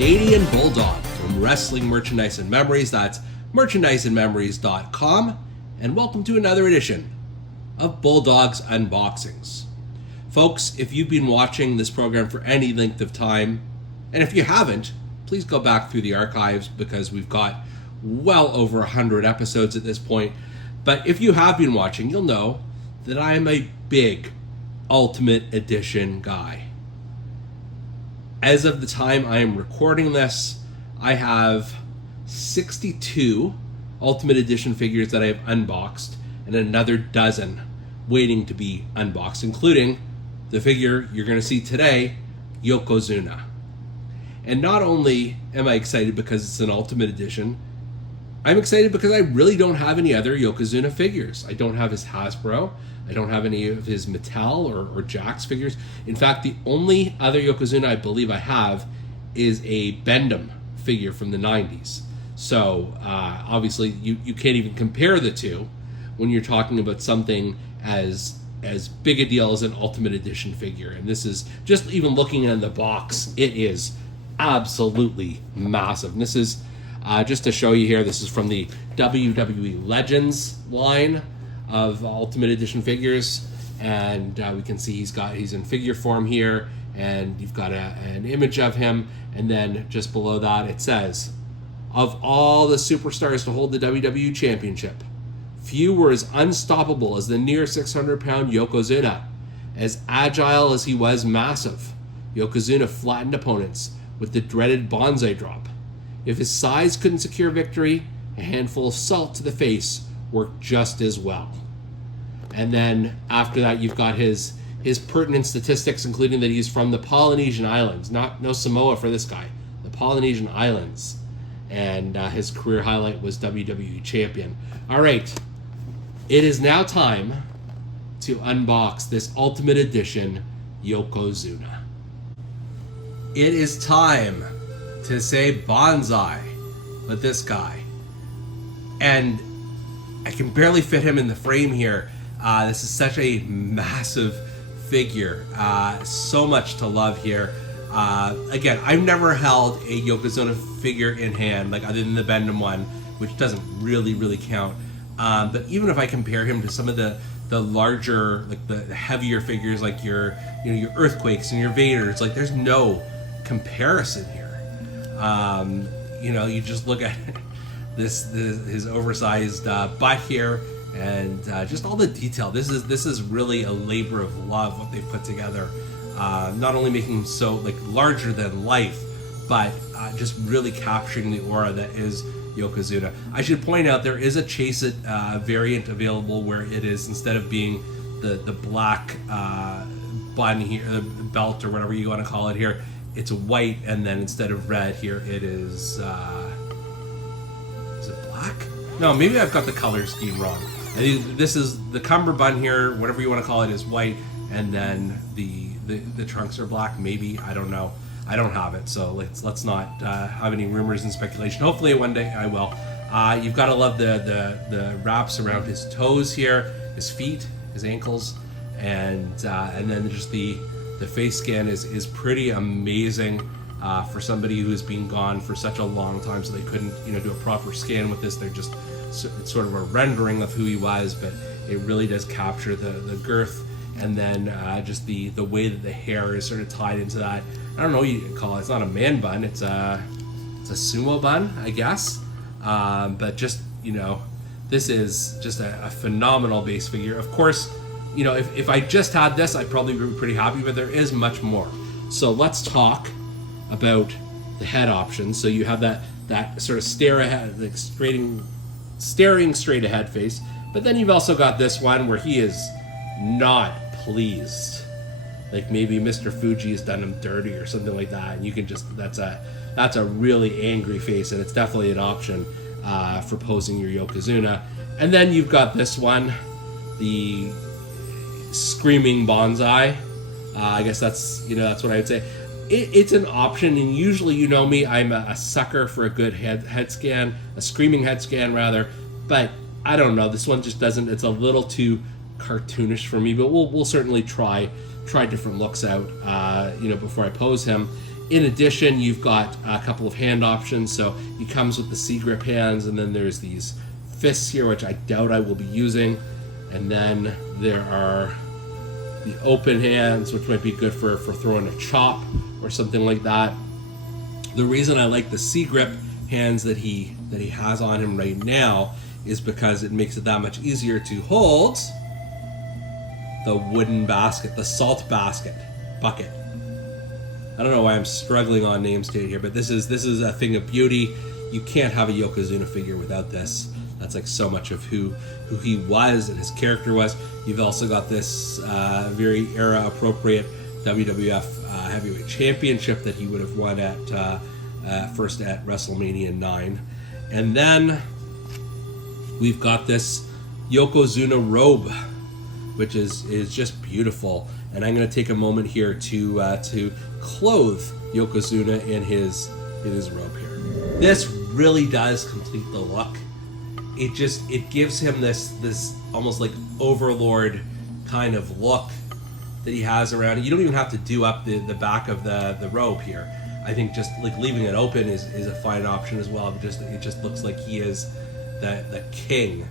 Canadian Bulldog from Wrestling Merchandise and Memories. That's merchandiseandmemories.com. And welcome to another edition of Bulldog's Unboxings. Folks, if you've been watching this program for any length of time, and if you haven't, please go back through the archives because we've got well over 100 episodes at this point. But if you have been watching, you'll know that I am a big Ultimate Edition guy. As of the time I am recording this, I have 62 Ultimate Edition figures that I have unboxed and another dozen waiting to be unboxed, including the figure you're going to see today, Yokozuna. And not only am I excited because it's an Ultimate Edition, I'm excited because I really don't have any other Yokozuna figures. I don't have his Hasbro. I don't have any of his Mattel or Jakks figures. In fact, the only other Yokozuna I believe I have is a Bend-Em figure from the 90s. So, obviously, you can't even compare the two when you're talking about something as big a deal as an Ultimate Edition figure. And this is, just even looking in the box, it is absolutely massive. And this is, just to show you here, this is from the WWE Legends line of Ultimate Edition figures, and we can see he's in figure form here, and you've got an image of him, and then just below that it says, of all the superstars to hold the WWE Championship, few were as unstoppable as the near 600-pound Yokozuna. As agile as he was massive, Yokozuna flattened opponents with the dreaded Banzai drop. If his size couldn't secure victory, a handful of salt to the face worked just as well. And then after that, you've got his pertinent statistics, including that he's from the Polynesian Islands. No Samoa for this guy. The Polynesian Islands. And his career highlight was WWE Champion. All right. It is now time to unbox this Ultimate Edition Yokozuna. It is time to say Banzai with this guy. And I can barely fit him in the frame here. This is such a massive figure. So much to love here. Again, I've never held a Yokozuna figure in hand, like other than the Bend-Em one, which doesn't really count. But even if I compare him to some of the larger, like the heavier figures, like your Earthquakes and your Vaders, like there's no comparison here. You just look at his oversized butt here, and just all the detail. This is really a labor of love what they've put together. Not only making him so like larger than life, but just really capturing the aura that is Yokozuna. I should point out there is a Chase It variant available where it is, instead of being the black bun here, the belt or whatever you want to call it here, it's white, and then instead of red here it is it black? No, maybe I've got the color scheme wrong. I think this is the cummerbund here, whatever you want to call it, is white, and then the trunks are black. Maybe, I don't know. I don't have it, so let's not have any rumors and speculation. Hopefully one day I will. You've got to love the wraps around his toes here, his feet, his ankles, and then just the face scan is pretty amazing for somebody who's been gone for such a long time, so they couldn't do a proper scan with this. They're just, it's sort of a rendering of who he was, but it really does capture the girth, and then just the way that the hair is sort of tied into that. I don't know what you call it. It's not a man bun. It's a sumo bun, I guess. But just, this is just a phenomenal base figure. Of course, if I just had this, I'd probably be pretty happy, but there is much more. So let's talk about the head options. So you have that sort of stare ahead, like staring straight ahead face. But then you've also got this one where he is not pleased. Like maybe Mr. Fuji has done him dirty or something like that. And you can just, that's a really angry face, and it's definitely an option for posing your Yokozuna. And then you've got this one, the Screaming Banzai. I guess that's what I would say. It's an option, and usually, me, I'm a sucker for a good head scan, a screaming head scan rather, but I don't know, this one just doesn't, it's a little too cartoonish for me, but we'll certainly try different looks out, before I pose him. In addition, you've got a couple of hand options. So he comes with the C-grip hands, and then there's these fists here, which I doubt I will be using. And then there are the open hands, which might be good for throwing a chop or something like that. The reason I like the C-grip hands that he has on him right now is because it makes it that much easier to hold the wooden basket, the salt bucket. I don't know why I'm struggling on name state here, but this is a thing of beauty. You can't have a Yokozuna figure without this. That's like so much of who he was and his character was. You've also got this very era appropriate WWF Heavyweight Championship that he would have won at first at WrestleMania 9. And then we've got this Yokozuna robe, which is just beautiful. And I'm going to take a moment here to clothe Yokozuna in his robe here. This really does complete the look. It gives him this almost like overlord kind of look that he has around it. You don't even have to do up the back of the robe here. I think just like leaving it open is a fine option as well. It just looks like he is the king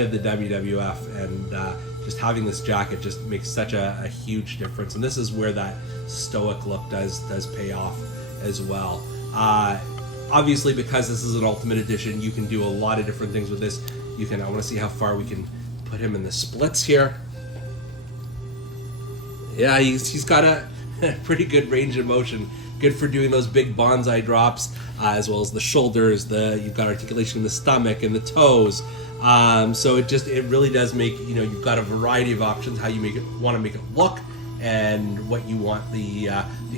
of the WWF, and just having this jacket just makes such a huge difference. And this is where that stoic look does pay off as well. Obviously, because this is an Ultimate Edition, you can do a lot of different things with this. I want to see how far we can put him in the splits here. Yeah, he's got a pretty good range of motion. Good for doing those big bonsai drops, as well as the shoulders. You've got articulation in the stomach and the toes. So it really does make, you've got a variety of options how you want to make it look, and what you want the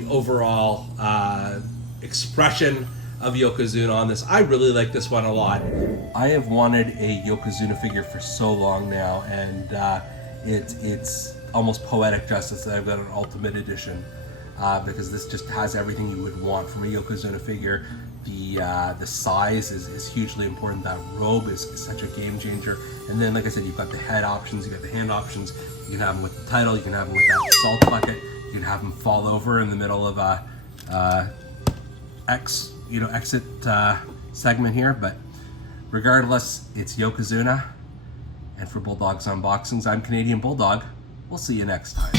overall expression of Yokozuna on this. I really like this one a lot. I have wanted a Yokozuna figure for so long now, and it's almost poetic justice that I've got an Ultimate Edition, because this just has everything you would want from a Yokozuna figure. The size is hugely important. That robe is such a game changer. And then, like I said, you've got the head options, you've got the hand options. You can have him with the title, you can have him with that salt bucket, you can have him fall over in the middle of a exit segment here. But regardless, it's Yokozuna. And for Bulldogs Unboxings, I'm Canadian Bulldog. We'll see you next time.